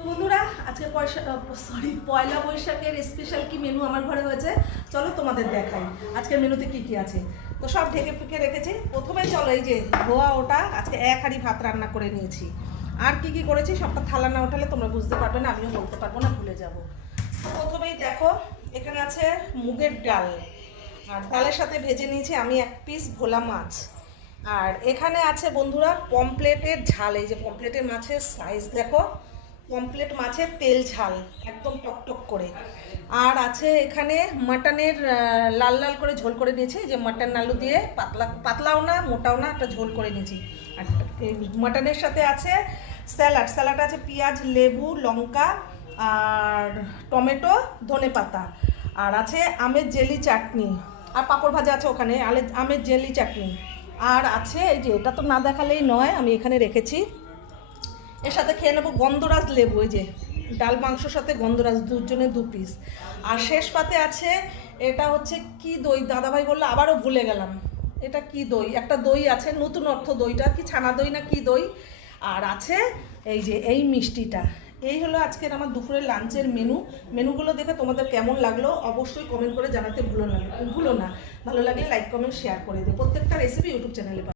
তো বন্ধুরা আজকে পয়লা বৈশাখের স্পেশাল কি মেনু আমার ঘরে হয়েছে চলো তোমাদের দেখাই আজকের মেনুতে কি কি আছে। তো সব ঢেকে ফেকে রেখেছি। প্রথমে চলো এই যে ধোয়া ওটা আজকে এক হাঁড়ি ভাত রান্না করে নিয়েছি। আর কি কি করেছি সবটা থালা না ওঠালে তোমরা বুঝতে পারবে না, আমিও বলতে পারবো না, ভুলে যাব। প্রথমেই দেখো এখানে আছে মুগের ডাল, আর ডালের সাথে ভেজে নিয়েছি আমি এক পিস ভোলা মাছ। আর এখানে আছে বন্ধুরা পমপ্লেটের ঝাল, এই যে পমপ্লেটের মাছের সাইজ দেখো, পমপ্লেট মাছের তেল ঝাল একদম টকটক করে। আর আছে এখানে মাটনের লাল লাল করে ঝোল করে নিয়েছি, যে মাটন আলু দিয়ে পাতলাও না মোটাও না, একটা ঝোল করে নিয়েছি। আর মাটনের সাথে আছে স্যালাড আছে পেঁয়াজ লেবু লঙ্কা আর টমেটো ধনেপাতা। আর আছে আমের জেলি চাটনি, আর পাঁপড় ভাজা আছে ওখানে, আমের জেলি চাটনি। আর আছে এই যে এটা তো না দেখালেই নয়, আমি এখানে রেখেছি। এর সাথে খেয়ে নেবো গন্ধরাজ লেবু, এই যে ডাল মাংসর সাথে গন্ধরাজ দুজনে 2 পিস। আর শেষ পাতে আছে এটা হচ্ছে কি দই, দাদাভাই বললো আবারও ভুলে গেলাম এটা কি দই, একটা দই আছে নতুন অর্থ দইটা কি ছানা দই না কি দই। আর আছে এই যে এই মিষ্টিটা। এই হলো আজকের আমার দুপুরের লাঞ্চের মেনুগুলো দেখে তোমাদের কেমন লাগলো অবশ্যই কমেন্ট করে জানাতে ভুলো না। ভালো লাগলে লাইক কমেন্ট শেয়ার করে দিও। প্রত্যেকটা রেসিপি ইউটিউব চ্যানেলে